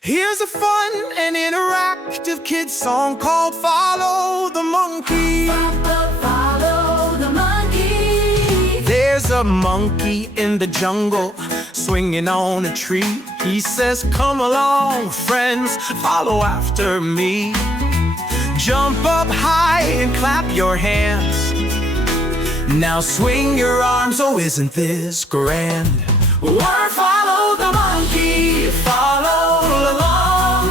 Here's a fun and interactive kids song called Follow the Monkey. Follow the monkey. There's a monkey in the jungle, swinging on a tree. He says, come along, friends, follow after me. Jump up high and clap your hands. Now swing your arms, oh isn't this grand? We're follow the monkey, follow along.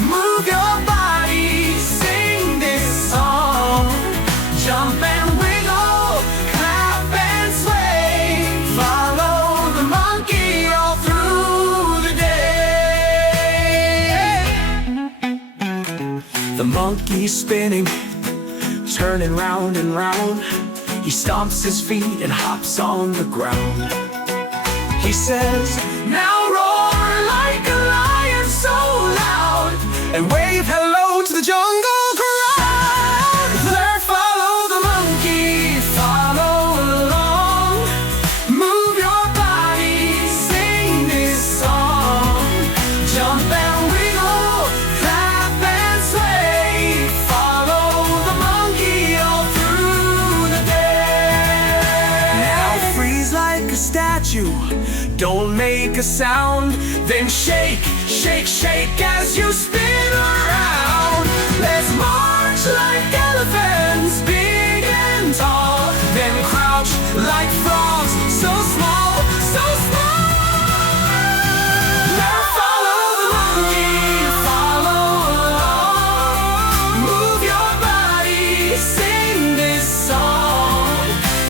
Move your body, sing this song. Jump and wiggle, clap and sway. Follow the monkey all through the day. The monkey's spinning, turning round and round. He stomps his feet and hops on the ground. He says, now roar like a lion so loud, and wave hello to the jungle crowd. There, follow the monkey, follow along. Move your body, sing this song. Jump and wiggle, clap and sway. Follow the monkey all through the day. Now freeze like a statue, don't make a sound, then shake, shake, shake as you spin around. Let's march like elephants, big and tall, then crouch like frogs.